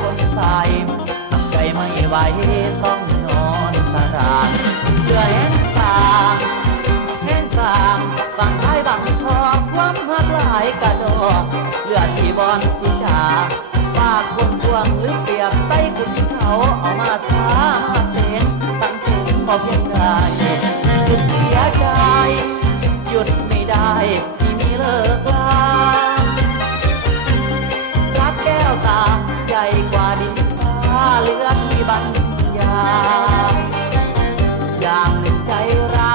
คนตายทำใจไม่ไหวต้องนอนตารางเพื่อแห้งตางแห้งตางบางท้ายบางทองความหักหลายกระดอกเลือดที่บอนสิจาฝากคนพวงหรือเปรียบใส่คุณเขาเอามาท้ามาเสียงตั้งถึงพอเพียงได้หยุดเสียใจหยุดไม่ได้ที่มีเลิกลารักแก้วตาใหญ่กว่าดินฟ้าเลือดที่บรรยายอย่างหนึ่งใจเรา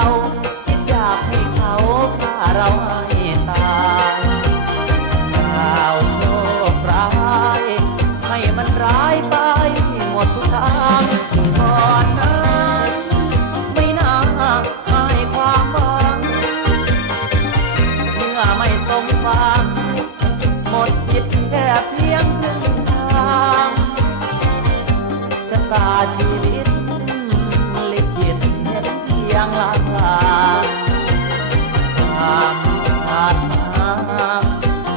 คิดอยากให้เขาฆ่าเราให้ตายข่าวโชคร้ายให้มันร้ายไปหมดทุกทางก่อนนั้นไม่น่าให้ความหวังเมื่อไม่ตรงฟังหมดจิตแค่เพียงครึ่งทางชะตาชีวิตลิขิตเห็นเพียงลางลางความผ่านมา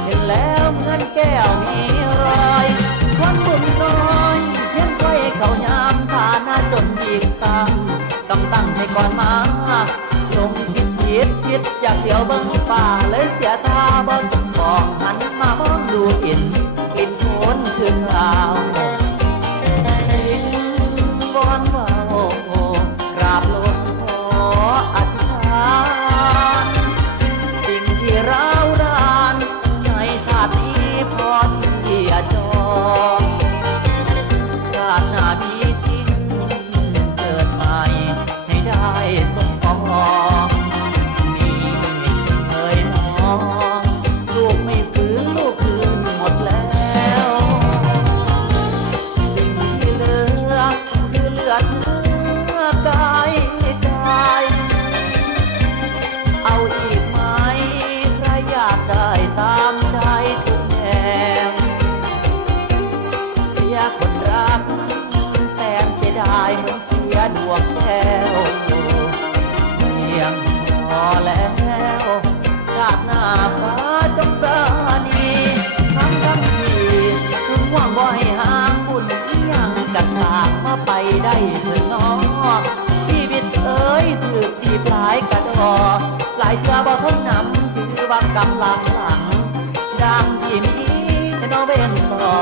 เห็นแล้วเหมือนแก้วมีรอยความบุญน้อยเพียงไว้เขายามฐานะจนอีกต้องตั้งให้ก่อนมาลงคิดอยากเดี๋ยวเบิ่งป่าเลยเสียท่าบ่สมปองหันมามองดูกลิ่นโชนชื่นราวลิ้นวอนว่ากราบลงขออธิษฐานสิ่งที่ร้าวรานในชาตินี้พอที่จะจองชาติหน้ามีจริงเกิดใหม่ให้ได้สมปองลูกไม่ฟื้นลูกคืนหมดแล้วสิ่งที่เหลือคือเลือดเนื้อกายใจเอาอีกไหมใครอยากได้ตามใจทุกแห่งเสียคนรักแสนเสียดายเหมือนเสียดวงแก้วเพียงพอแล้วชาติหน้าฟ้าจงปราณีทั้งที่ถึงห่วงบ่อยห่างบุญยังกระทางมาไปได้เถิดน้อชีวิตเอ๋ยถือที่ปลายกระดอหลายเชื่อบ่ทนนำถือว่ากำลังหลังดังที่มีโนเวนต่อ